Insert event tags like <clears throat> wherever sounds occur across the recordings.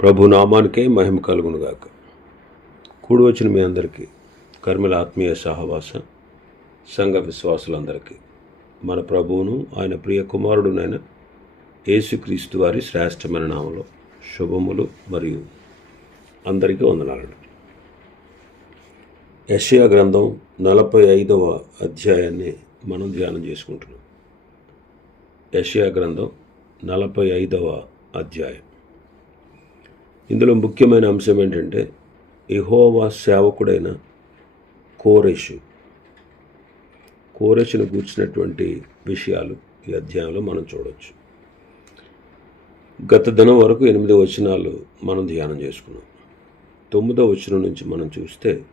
ప్రభు నామానికే మహిమ కలుగునుగాక. కూడి వచ్చిన మీ అందరికీ కర్మల ఆత్మీయ సహవాస సంఘ విశ్వాసులందరికీ మన ప్రభువును ఆయన ప్రియ కుమారుడునైన యేసుక్రీస్తు వారి శ్రేష్టమైన నామలో శుభములు మరియు అందరికీ వందనాలు. యషయా గ్రంథం నలభై ఐదవ అధ్యాయాన్ని మనం ధ్యానం చేసుకుంటున్నాం. యషయా గ్రంథం నలభై ఐదవ అధ్యాయం. ఇందులో ముఖ్యమైన అంశం ఏంటంటే ఇహోవా సేవకుడైన కోరేషు. కోరేషును కూర్చున్నటువంటి విషయాలు ఈ అధ్యాయంలో మనం చూడవచ్చు గత దినం వరకు ఎనిమిది వచనాలు మనం ధ్యానం చేసుకున్నాం. తొమ్మిదో వచనం నుంచి మనం చూస్తే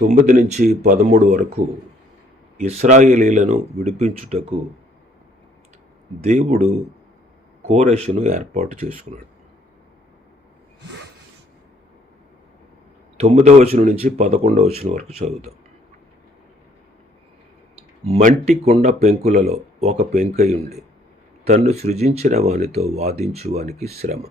తొమ్మిది నుంచి పదమూడు వరకు ఇస్రాయేలీలను విడిపించుటకు దేవుడు కోరెషును ఏర్పాటు చేసుకున్నాడు. తొమ్మిదవ వచనం నుంచి పదకొండవ వచనం వరకు చదువుతాం. మంటి కొండ పెంకులలో ఒక పెంకై ఉండి తన్ను సృజించిన వానితో వాదించువానికి శ్రమ.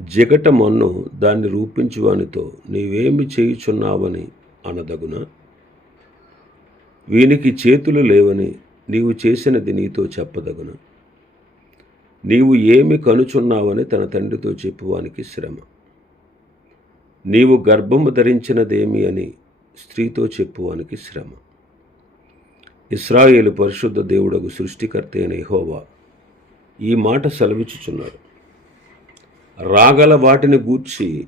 జిగట మన్ను దాన్ని రూపించువానితో నీవేమి చేయుచున్నావని అనదగున? వీనికి చేతులు లేవని నీవు చేసినది నీతో చెప్పదగున? నీవు ఏమి కనుచున్నావని తన తండ్రితో చెప్పువానికి శ్రమ. నీవు గర్భము ధరించినదేమి అని స్త్రీతో చెప్పువానికి శ్రమ. ఇస్రాయేలు పరిశుద్ధ దేవుడకు సృష్టికర్త అయిన యెహోవా ఈ మాట సెలవిచ్చుచున్నాడు. రాగల వాటిని గూర్చి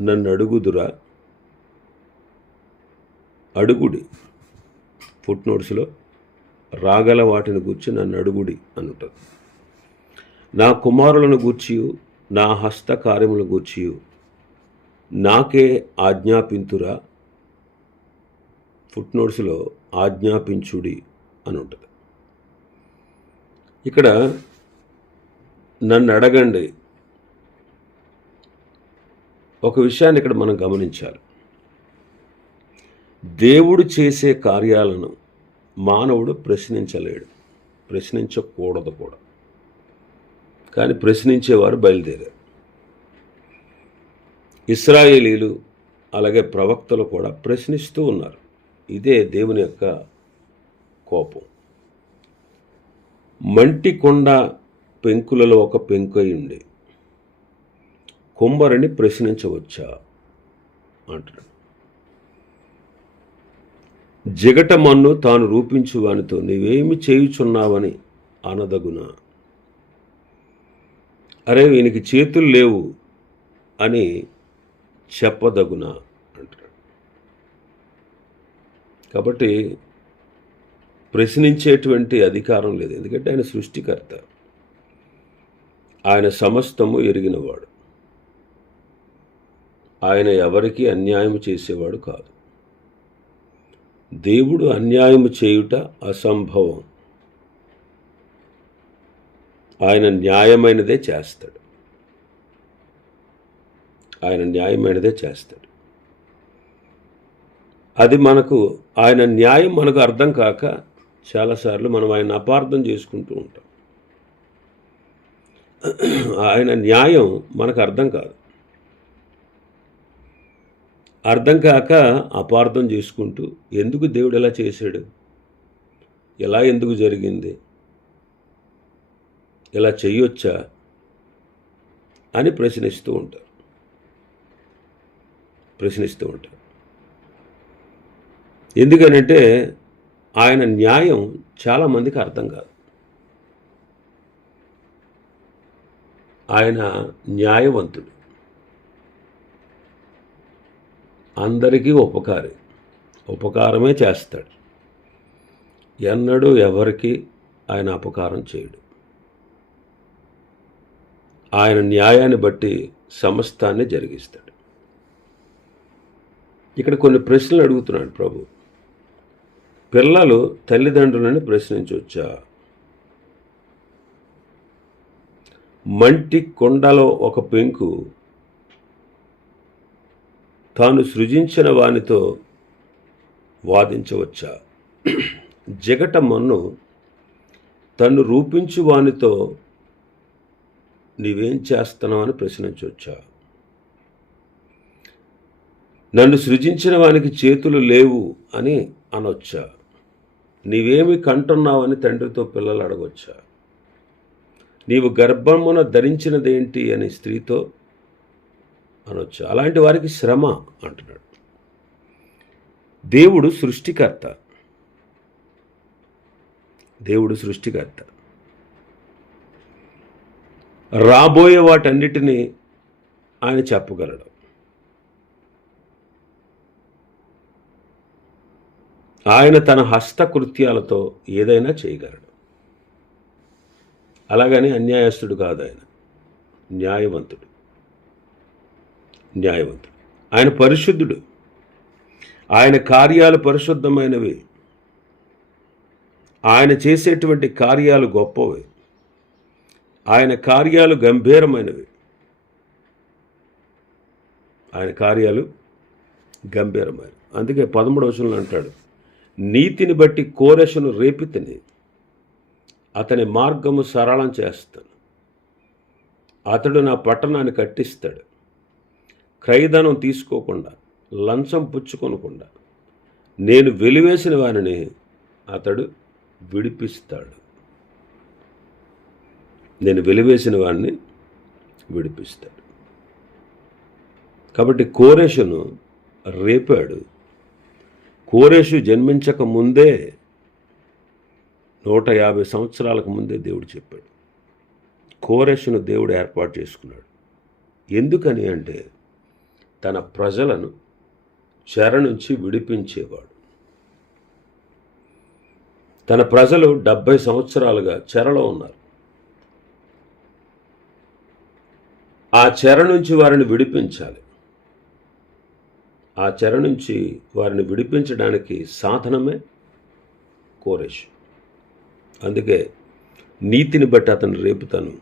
నన్ను అడుగుదురా అడుగుడి. ఫుట్ నోట్స్లో రాగల వాటిని గూర్చి నన్ను అడుగుడి అనుంటుంది నా కుమారులను గూర్చియు నా హస్త కార్యములను గూర్చియు. నాకే ఆజ్ఞాపింతురా ఫుట్ నోట్స్లో ఆజ్ఞాపించుడి అని ఉంటుంది ఇక్కడ నన్ను అడగండి ఒక విషయాన్ని ఇక్కడ మనం గమనించాలి. దేవుడు చేసే కార్యాలను మానవుడు ప్రశ్నించలేడు ప్రశ్నించకూడదు కూడా. కానీ ప్రశ్నించేవారు బయలుదేరారు. ఇస్రాయేలీలు అలాగే ప్రవక్తలు కూడా ప్రశ్నిస్తూ ఉన్నారు. ఇదే దేవుని యొక్క కోపం. మంటి కొండ పెంకులలో ఒక పెంకై ఉండి. కుమ్మరిని ప్రశ్నించవచ్చా? అంటాడు జిగట మన్ను తాను రూపించు వానితో నీవేమి చేయుచున్నావని అనదగునా? అరే వీనికి చేతులు లేవు అని చెప్పదగునా అంటాడు కాబట్టి ప్రశ్నించేటువంటి అధికారం లేదు. ఎందుకంటే ఆయన సృష్టికర్త. ఆయన సమస్తము ఎరిగినవాడు. ఆయన ఎవరికి అన్యాయం చేసేవాడు కాదు. దేవుడు అన్యాయము చేయుట అసంభవం. ఆయన న్యాయమైనదే చేస్తాడు. ఆయన న్యాయమైనదే చేస్తాడు. అది మనకు ఆయన న్యాయం మనకు అర్థం కాక చాలాసార్లు మనం ఆయన అపార్థం చేసుకుంటూ ఉంటాం. ఆయన న్యాయం మనకు అర్థం కాదు. అర్థం కాక అపార్థం చేసుకుంటూ ఎందుకు దేవుడు ఎలా చేశాడు? ఎలా ఎందుకు జరిగింది? ఇలా చేయొచ్చా అని ప్రశ్నిస్తూ ఉంటారు. ప్రశ్నిస్తూ ఉంటారు. ఎందుకనంటే ఆయన న్యాయం చాలామందికి అర్థం కాదు. ఆయన న్యాయవంతుడు. అందరికీ ఉపకారి. ఉపకారమే చేస్తాడు. ఎన్నడూ ఎవరికి ఆయన అపకారం చేయడు. ఆయన న్యాయాన్ని బట్టి సమస్తాన్ని జరిగిస్తాడు. ఇక్కడ కొన్ని ప్రశ్నలు అడుగుతున్నాడు ప్రభు. పిల్లలు తల్లిదండ్రులని ప్రశ్నించవచ్చా మంటి కొండలో ఒక పెంకు తాను సృజించిన వానితో వాదించవచ్చా? <clears throat> జగట మన్ను తన్ను రూపించు వానితో నీవేం చేస్తున్నావు అని ప్రశ్నించవచ్చా నన్ను సృజించిన వానికి చేతులు లేవు అని అనొచ్చా? నీవేమి కంటున్నావని తండ్రితో పిల్లలు అడగొచ్చా? నీవు గర్భమున ధరించినదేంటి అని స్త్రీతో అనొచ్చా? అలాంటి వారికి శ్రమ అంటున్నాడు. దేవుడు సృష్టికర్త. దేవుడు సృష్టికర్త. రాబోయే వాటన్నిటినీ ఆయన చెప్పగలడు. ఆయన తన హస్తకృత్యాలతో ఏదైనా చేయగలడు. అలాగని అన్యాయస్తుడు కాదు ఆయన. న్యాయవంతుడు. న్యాయవంతుడు. ఆయన పరిశుద్ధుడు. ఆయన కార్యాలు పరిశుద్ధమైనవి. ఆయన చేసేటువంటి కార్యాలు గొప్పవి. ఆయన కార్యాలు గంభీరమైనవి. ఆయన కార్యాలు గంభీరమైనవి. అందుకే పదమూడవచనంలో అంటాడు నీతిని బట్టి కోరెషను రేపితిని అతని మార్గము సరళం చేస్తాను. అతడు నా పట్టణాన్ని కట్టిస్తాడు. క్రయధనం తీసుకోకుండా లంచం పుచ్చుకొనకుండా నేను వెలివేసిన వారిని అతడు విడిపిస్తాడు. నేను వెలివేసిన వాడిని విడిపిస్తాడు. కాబట్టి కోరేషును రేపాడు. కోరేషు జన్మించక ముందే నూట యాభై సంవత్సరాలకు ముందే దేవుడు చెప్పాడు. కోరేషును దేవుడు ఏర్పాటు చేసుకున్నాడు. ఎందుకని అంటే తన ప్రజలను చెర నుంచి విడిపించేవాడు. తన ప్రజలు డెబ్భై సంవత్సరాలుగా చెరలో ఉన్నారు. ఆ చెర నుంచి వారిని విడిపించాలి. ఆ చెర నుంచి వారిని విడిపించడానికి సాధనమే కోరేష్. అందుకే నీతిని బట్టి అతను రేపుతాను.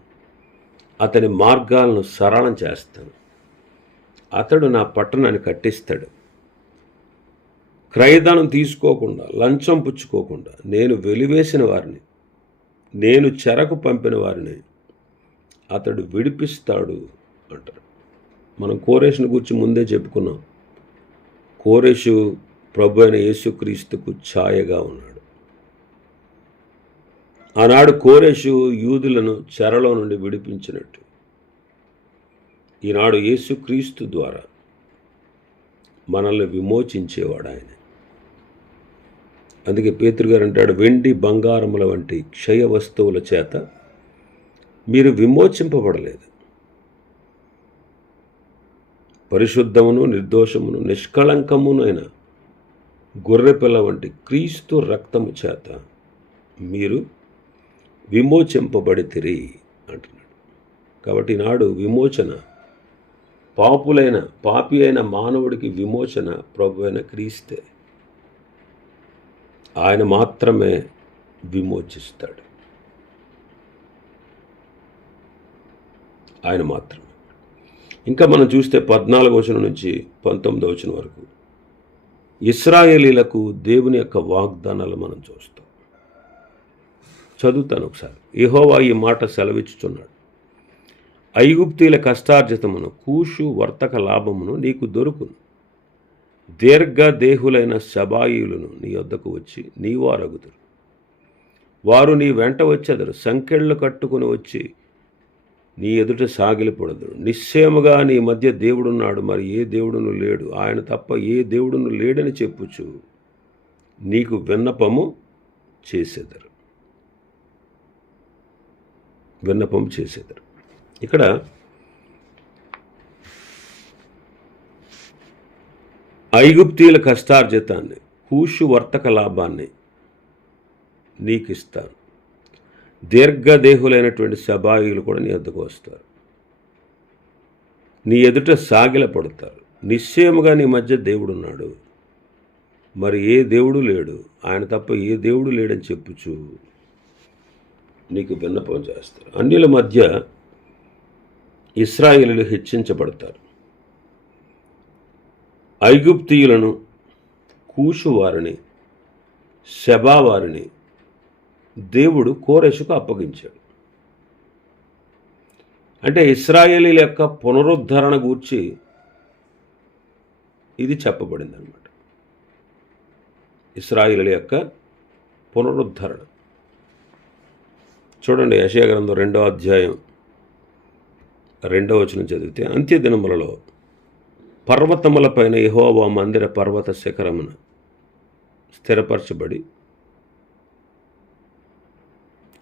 అతని మార్గాలను సరళం చేస్తాను. అతడు నా పట్టణాన్ని కట్టిస్తాడు. క్రయదానం తీసుకోకుండా లంచం పుచ్చుకోకుండా నేను వెలివేసిన వారిని నేను చెరకు పంపిన వారిని అతడు విడిపిస్తాడు అంటారు. మనం కోరేషుని గురించి ముందే చెప్పుకున్నాం. కోరేషు ప్రభు అయిన యేసుక్రీస్తుకు ఛాయగా ఉన్నాడు. ఆనాడు కోరేషు యూదులను చెరలో నుండి విడిపించినట్టు. ఈనాడు యేసుక్రీస్తు ద్వారా మనల్ని విమోచించేవాడు ఆయన. అందుకే పేతురు గారు అంటాడు వెండి బంగారముల వంటి క్షయ వస్తువుల చేత మీరు విమోచింపబడలేదు. పరిశుద్ధమును నిర్దోషమును నిష్కళంకమునైన గొర్రెపిల్ల వంటి క్రీస్తు రక్తము చేత మీరు విమోచింపబడితిరి అంటున్నాడు. కాబట్టి నాడు విమోచన పాపులైన పాపి అయిన మానవుడికి విమోచన ప్రభు అయిన క్రీస్తే ఆయన మాత్రమే విమోచిస్తాడు. ఆయన మాత్రమే. ఇంకా మనం చూస్తే పద్నాలుగు వచనం నుంచి పంతొమ్మిదో వచనం వరకు. ఇస్రాయేలీలకు దేవుని యొక్క వాగ్దానాలు మనం చూస్తాం. చదువుతాను ఒకసారి. ఇహోవా ఈ మాట సెలవిచ్చుచున్నాడు. ఐగుప్తీల కష్టార్జితమును కూషు వర్తక లాభమును నీకు దొరుకును. దీర్ఘ దేహులైన శబాయిలను నీ వద్దకు వచ్చి నీవారగుదురు. వారు నీ వెంట వచ్చెదరు. సంకెళ్ళు కట్టుకుని వచ్చి నీ ఎదుట సాగిలిపడదు నిశ్చయముగా నీ మధ్య దేవుడున్నాడు. మరి ఏ దేవుడును లేడు? ఆయన తప్ప ఏ దేవుడును లేడని చెప్పుచు నీకు విన్నపము చేసేదరు. విన్నపం చేసేదరు. ఇక్కడ ఐగుప్తీల కష్టార్జితాన్ని కూషు వర్తక లాభాన్ని నీకు ఇస్తాను దీర్ఘదేహులైనటువంటి సబాయిలు కూడా నీ వద్దకు వస్తారు. నీ ఎదుట సాగిల పడతారు. నిశ్చయముగా నీ మధ్య దేవుడున్నాడు. మరి ఏ దేవుడు లేడు? ఆయన తప్ప ఏ దేవుడు లేడని చెప్పుచు నీకు విన్నపం చేస్తారు. అన్యుల మధ్య ఇస్రాయిలు హెచ్చించబడతారు. ఐగుప్తీయులను కూషువారిని శబావారిని దేవుడు కోరెషుకు అప్పగించాడు. అంటే ఇస్రాయేలీల యొక్క పునరుద్ధరణ గూర్చి ఇది చెప్పబడింది అనమాట ఇస్రాయిల యొక్క పునరుద్ధరణ. చూడండి యశయ గ్రంథం రెండో అధ్యాయం రెండో వచనం చదివితే అంత్య దినములలో పర్వతములపైన యహోవా మందిర పర్వత శిఖరమున స్థిరపరచబడి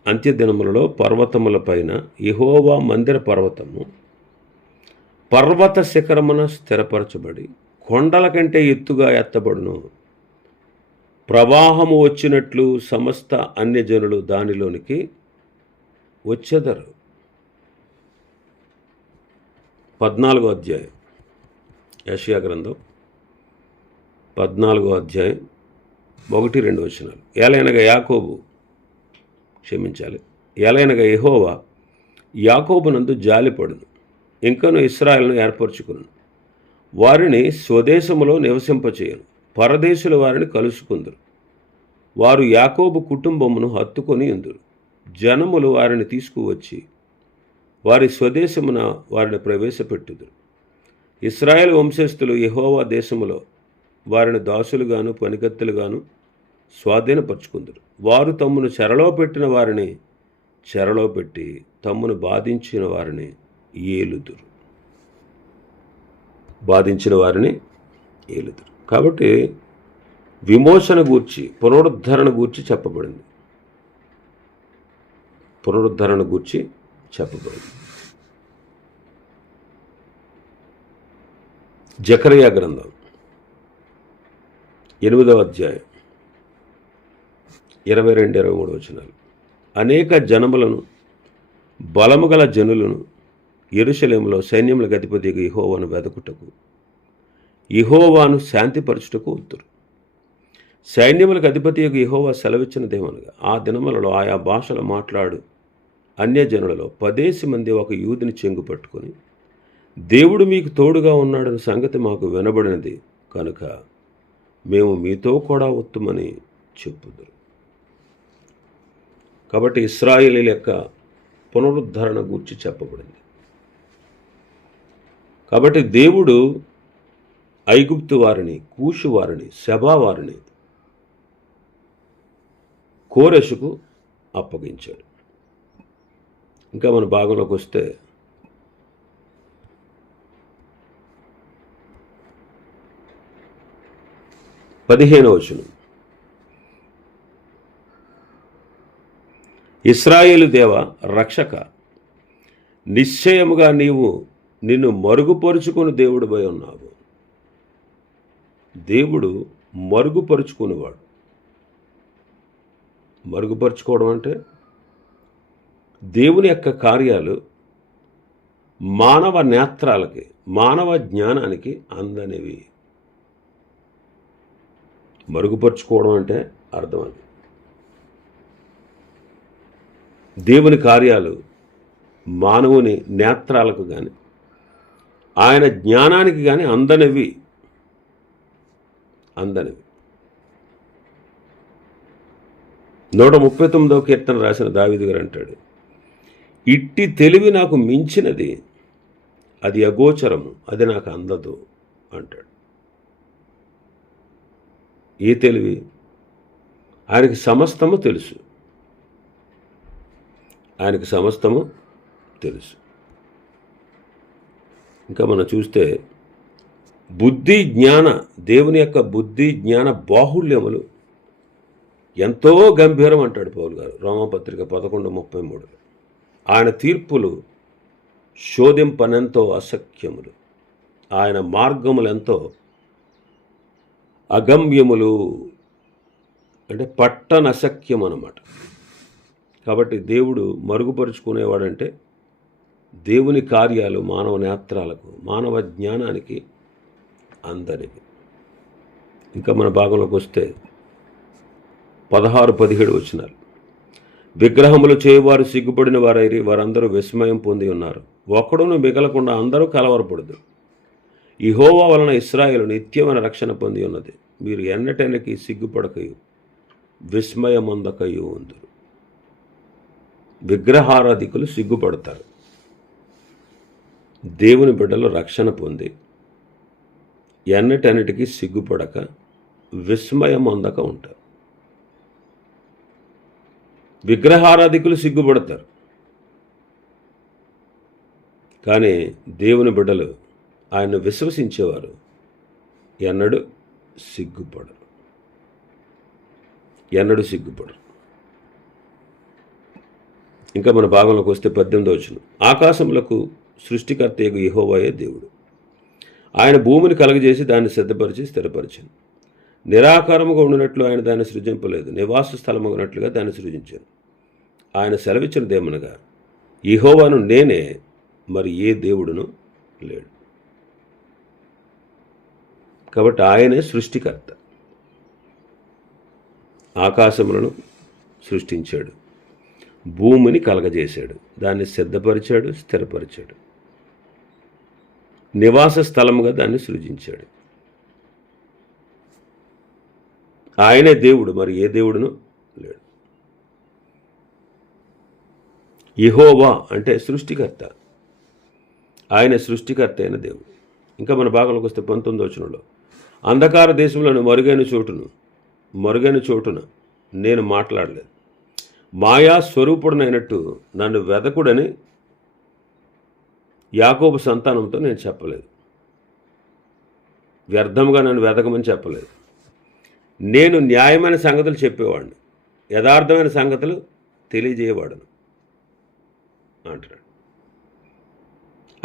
అంత్య దినములలో పర్వతములపైన ఇహోవా మందిర పర్వతము పర్వత శిఖరమున స్థిరపరచబడి కొండల కంటే ఎత్తుగా ఎత్తబడును. ప్రవాహము వచ్చినట్లు సమస్త అన్యజనులు దానిలోనికి వచ్చెదరు. పద్నాలుగో అధ్యాయం. యషియా గ్రంథం పద్నాలుగో అధ్యాయం ఒకటి రెండు వచనాలు. ఏలైనగా యాకోబు క్షమించాలి. ఏలైనగా యెహోవా యాకోబునందు జాలిపడును ఇంకను ఇస్రాయల్ను ఏర్పరచుకును వారిని స్వదేశములో నివసింపచేయను పరదేశుల వారిని కలుసుకుందరు. వారు యాకోబు కుటుంబమును హత్తుకొని ఉందరు. జనములు వారిని తీసుకువచ్చి వారి స్వదేశమున వారిని ప్రవేశపెట్టుదురు. ఇస్రాయేల్ వంశస్థులు యహోవా దేశములో వారిని దాసులుగాను పనికత్తులుగాను స్వాధీనపరుచుకుందరు. వారు తమ్మును చెరలో పెట్టిన వారిని చెరలో పెట్టి తమ్మును బాధించిన వారిని ఏలుదురు. బాధించిన వారిని ఏలుదురు. కాబట్టి విమోచన గూర్చి పునరుద్ధరణ గూర్చి చెప్పబడింది. పునరుద్ధరణ గూర్చి చెప్పబడింది. జకరియా గ్రంథం ఎనిమిదవ అధ్యాయం. ఇరవై రెండు ఇరవై మూడు వచనాలు. అనేక జనములను బలము గల జనులను ఎరుశలేములో సైన్యముల గతిపతికి ఇహోవాను వెదకుటకు ఇహోవాను శాంతిపరచుటకు ఉత్తురు సైన్యములకు అధిపతి యొక్క ఇహోవా సెలవిచ్చినదేమనగా ఆ దినములలో ఆయా భాషలు మాట్లాడు అన్యజనులలో పదేసి మంది ఒక యూదిని చెంగు పట్టుకొని దేవుడు మీకు తోడుగా ఉన్నాడన్న సంగతి మాకు వినబడినది కనుక మేము మీతో కూడా ఉత్తమని చెప్పుదురు. కాబట్టి ఇస్రాయిలీల యొక్క పునరుద్ధరణ గూర్చి చెప్పబడింది. కాబట్టి దేవుడు ఐగుప్తు వారిని కూషు వారిని శబా వారిని కోరెషుకు అప్పగించాడు. ఇంకా మన భాగంలోకి వస్తే పదిహేనవ వచనం. ఇస్రాయేలు దేవ రక్షక నిశ్చయముగా నీవు నిన్ను మరుగుపరుచుకుని దేవుడిపై ఉన్నావు. దేవుడు మరుగుపరుచుకునేవాడు. మరుగుపరుచుకోవడం అంటే దేవుని యొక్క కార్యాలు మానవ నేత్రాలకి మానవ జ్ఞానానికి అందనివి. మరుగుపరుచుకోవడం అంటే అర్థం అది. దేవుని కార్యాలు మానవుని నేత్రాలకు కానీ ఆయన జ్ఞానానికి కానీ అందనివి. అందనివి. నూట ముప్పై తొమ్మిదవ కీర్తన రాసిన దావిది గారు అంటాడు ఇట్టి తెలివి నాకు మించినది అది అగోచరము అది నాకు అందదు అంటాడు. ఏ తెలివి? ఆయనకి సమస్తము తెలుసు. ఆయనకు సమస్తము తెలుసు. ఇంకా మనం చూస్తే బుద్ధి జ్ఞాన దేవుని యొక్క బుద్ధి జ్ఞాన బాహుళ్యములు ఎంతో గంభీరం అంటాడు పౌలు గారు రోమపత్రిక పదకొండు ముప్పై మూడు. ఆయన తీర్పులు శోధింపనెంతో అసఖ్యములు. ఆయన మార్గములెంతో అగమ్యములు. అంటే పట్టనసఖ్యం అన్నమాట కాబట్టి దేవుడు మరుగుపరుచుకునేవాడంటే దేవుని కార్యాలు మానవ నేత్రాలకు మానవ జ్ఞానానికి అందరివి. ఇంకా మన భాగంలోకి వస్తే పదహారు పదిహేడు వచ్చినారు విగ్రహములు చేయవారు సిగ్గుపడిన వారైరి వారందరూ విస్మయం పొంది ఉన్నారు. ఒక్కడును మిగలకుండా అందరూ కలవరపడదు ఇహోవా వలన ఇస్రాయేల్ నిత్యమైన రక్షణ పొంది ఉన్నది. మీరు ఎన్నటెన్నకి సిగ్గుపడకయు విస్మయమొందకయు ఉందరు. విగ్రహారాధికులు సిగ్గుపడతారు. దేవుని బిడ్డలు రక్షణ పొంది ఎన్నటన్నిటికీ సిగ్గుపడక విస్మయం అందక ఉంటారు. విగ్రహారాధికులు సిగ్గుపడతారు. కానీ దేవుని బిడ్డలు ఆయన విశ్వసించేవారు ఎన్నడూ సిగ్గుపడరు. ఎన్నడూ సిగ్గుపడరు. ఇంకా మన భాగంలోకి వస్తే పద్దెనిమిది వచ్చిన ఆకాశములకు సృష్టికర్త యగు దేవుడు. ఆయన భూమిని కలగజేసి దాన్ని సిద్ధపరిచి స్థిరపరిచాను నిరాకారముగా ఉండినట్లు ఆయన దాన్ని సృజింపలేదు. నివాస స్థలము ఉన్నట్లుగా దాన్ని సృజించాను ఆయన సెలవిచ్చినదేమనగా ఇహోవాను నేనే మరి ఏ దేవుడును లేడు. కాబట్టి ఆయనే సృష్టికర్త. ఆకాశములను సృష్టించాడు. భూమిని కలగజేశాడు. దాన్ని సిద్ధపరిచాడు స్థిరపరిచాడు. నివాస స్థలముగా దాన్ని సృజించాడు. ఆయనే దేవుడు. మరి ఏ దేవుడునో? లేడు. ఇహోవా అంటే సృష్టికర్త. ఆయన సృష్టికర్త అయిన దేవుడు. ఇంకా మన భాగంలోకి వస్తే పంతొమ్మిది వచనంలో అంధకార దేశంలోని మరుగైన చోటును మరుగైన చోటున నేను మాట్లాడలేదు. మాయా స్వరూపుడనైనట్టు నన్ను వెదకుడని యాకోబు సంతానంతో నేను చెప్పలేదు. వ్యర్థంగా నన్ను వెదకమని చెప్పలేదు. నేను న్యాయమైన సంగతులు చెప్పేవాడిని. యథార్థమైన సంగతులు తెలియజేయవాడను అంటున్నాడు.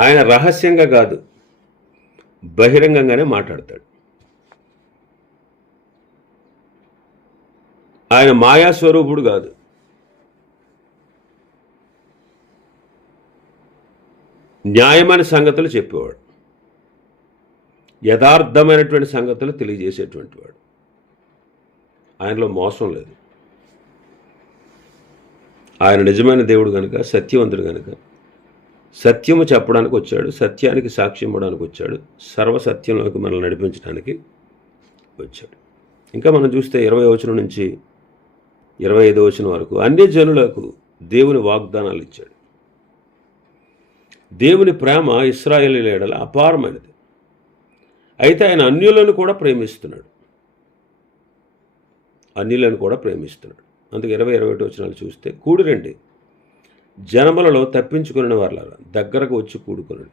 ఆయన రహస్యంగా కాదు బహిరంగంగానే మాట్లాడతాడు. ఆయన మాయాస్వరూపుడు కాదు న్యాయమైన సంగతులు చెప్పేవాడు. యథార్థమైనటువంటి సంగతులు తెలియజేసేటువంటి వాడు ఆయనలో మోసం లేదు. ఆయన నిజమైన దేవుడు కనుక సత్యవంతుడు కనుక సత్యము చెప్పడానికి వచ్చాడు సత్యానికి సాక్ష్యం ఇవ్వడానికి వచ్చాడు సర్వసత్యంలోకి మనల్ని నడిపించడానికి వచ్చాడు. ఇంకా మనం చూస్తే ఇరవై వచనం నుంచి ఇరవై ఐదు వచనం వరకు అన్ని జనులకు దేవుని వాగ్దానాలు ఇచ్చాడు. దేవుని ప్రేమ ఇస్రాయేలీల అపారమైనది. అయితే ఆయన అన్యులను కూడా ప్రేమిస్తున్నాడు. అన్యులను కూడా ప్రేమిస్తున్నాడు. అందుకే ఇరవై ఇరవై ఒకటి వచ్చినాలు చూస్తే కూడిరండి జనములలో తప్పించుకుని వాళ్ళ దగ్గరకు వచ్చి కూడుకునండి.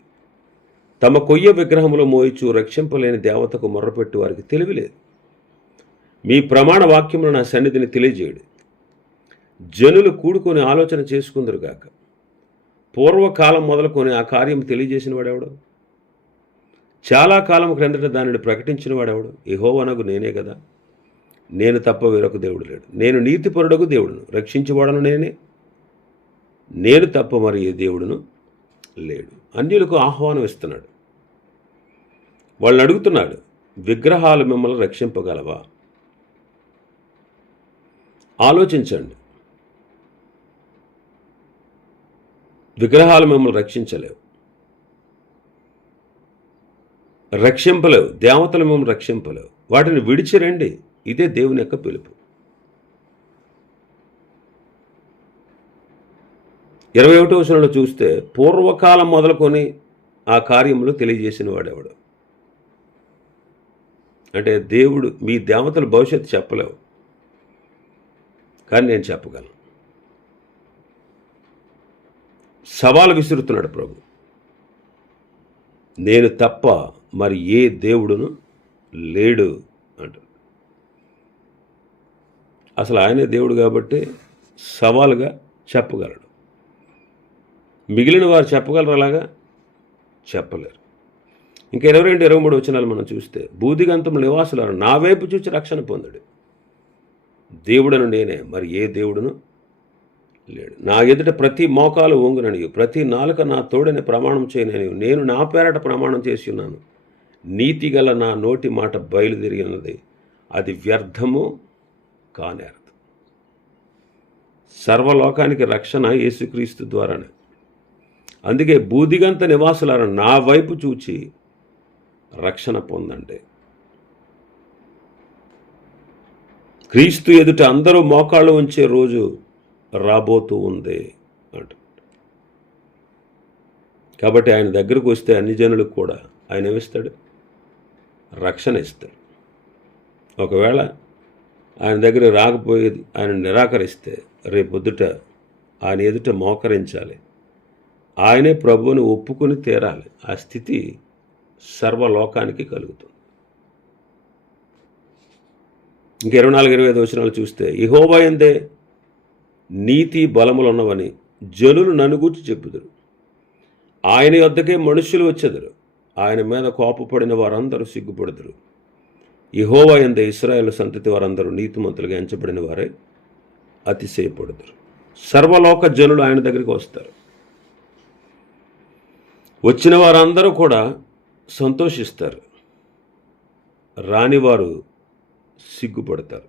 తమ కొయ్య విగ్రహములు మోయిచు రక్షింపలేని దేవతకు మొర్రపెట్టి వారికి తెలివిలేదు మీ ప్రమాణ వాక్యములు నా సన్నిధిని తెలియజేయడు. జనులు కూడుకొని ఆలోచన చేసుకుందరుగాక పూర్వకాలం మొదలుకొని ఆ కార్యం తెలియజేసిన వాడెవడు? చాలా కాలం క్రిందట దానిని ప్రకటించిన వాడెవడు? యెహోవానగు నేనే కదా నేను తప్ప వేరొక దేవుడు లేడు. నేను నీతిపరుడకు దేవుడును. రక్షించేవాడను నేనే. నేను తప్ప మరి ఏ దేవుడును లేడు. అన్యులకు ఆహ్వానం ఇస్తున్నాడు. వాళ్ళని అడుగుతున్నాడు విగ్రహాలు మిమ్మల్ని రక్షింపగలవా? ఆలోచించండి. విగ్రహాలు మిమ్మల్ని రక్షించలేవు. రక్షింపలేవు. దేవతలు మిమ్మల్ని రక్షింపలేవు. వాటిని విడిచిరండి. ఇదే దేవుని యొక్క పిలుపు. ఇరవై ఒకటో వచనంలో చూస్తే పూర్వకాలం మొదలుకొని ఆ కార్యములు తెలియజేసిన వాడెవడు? అంటే దేవుడు మీ దేవతల భవిష్యత్తు చెప్పలేవు. కానీ నేను చెప్పగలను. సవాలు విసురుతున్నాడు ప్రభు. నేను తప్ప మరి ఏ దేవుడును లేడు అంటాడు అసలు ఆయనే దేవుడు కాబట్టి సవాలుగా చెప్పగలడు. మిగిలిన వారు చెప్పగలరు అలాగా? చెప్పలేరు. ఇంకా ఇరవై రెండు ఇరవై మూడు వచ్చినాలు మనం చూస్తే బూదిగంతం నివాసులారు నా వైపు చూసి రక్షణ పొందడు. దేవుడను నేనే మరి ఏ దేవుడును లేడు. నా ఎదుట ప్రతి మోకాలు వంగుననియు. ప్రతి నాలుక నా తోడని ప్రమాణం చేయననియు. నేను నా పేరట ప్రమాణం చేసి ఉన్నాను. నీతిగల నా నోటి మాట బయలుదేరి ఉన్నది అది వ్యర్థము కానేరదు సర్వలోకానికి రక్షణ యేసుక్రీస్తు ద్వారానే. అందుకే బూదిగంత నివాసులారా నా వైపు చూచి రక్షణ పొందండి. క్రీస్తు ఎదుట అందరూ మోకాళ్ళు ఉంచే రోజు రాబోతూ ఉంది అంట కాబట్టి ఆయన దగ్గరకు వస్తే అన్ని జనులకు కూడా ఆయన ఏమిస్తాడు? రక్షణ ఇస్తాడు. ఒకవేళ ఆయన దగ్గర రాకపోయేది ఆయన నిరాకరిస్తే రేపొద్దుట ఆయన ఎదుట మోకరించాలి. ఆయనే ప్రభువుని ఒప్పుకొని తీరాలి. ఆ స్థితి సర్వలోకానికి కలుగుతుంది. ఇంక ఇరవై నాలుగు ఇరవై ఐదు వచనాలు చూస్తే ఇహోబా ఎందే నీతి బలములున్నవని జనులు నన్ను గూర్చి చెప్పుదురు. ఆయన యొద్దకే మనుషులు వచ్చెదరు. ఆయన మీద కోపపడిన వారందరూ సిగ్గుపడదురు. ఇహోవా ఎందే ఇస్రాయేల్ సంతతి వారందరూ నీతిమంతులుగా ఎంచబడిన వారే అతిశయపడుదురు. సర్వలోక జనులు ఆయన దగ్గరికి వస్తారు. వచ్చిన వారందరూ కూడా సంతోషిస్తారు. రానివారు సిగ్గుపడతారు.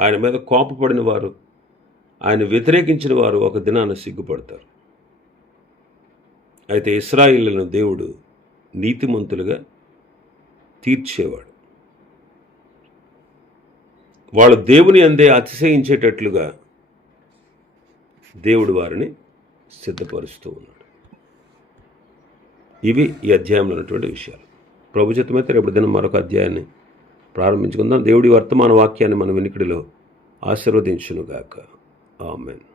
ఆయన మీద కోపపడిన వారు ఆయన వ్యతిరేకించిన వారు ఒక దినాన సిగ్గుపడతారు. అయితే ఇస్రాయిలను దేవుడు నీతిమంతులుగా తీర్చేవాడు. వాళ్ళు దేవుని అందే అతిశయించేటట్లుగా దేవుడు వారిని సిద్ధపరుస్తూ ఉన్నాడు. ఇవి ఈ అధ్యాయంలో ఉన్నటువంటి విషయాలు. ప్రభు చిత్తమైతే రేపు దినం మరొక అధ్యాయాన్ని ప్రారంభించుకుందాం. దేవుడి వర్తమాన వాక్యాన్ని మన వెనుకడిలో ఆశీర్వదించునుగాక. Amen.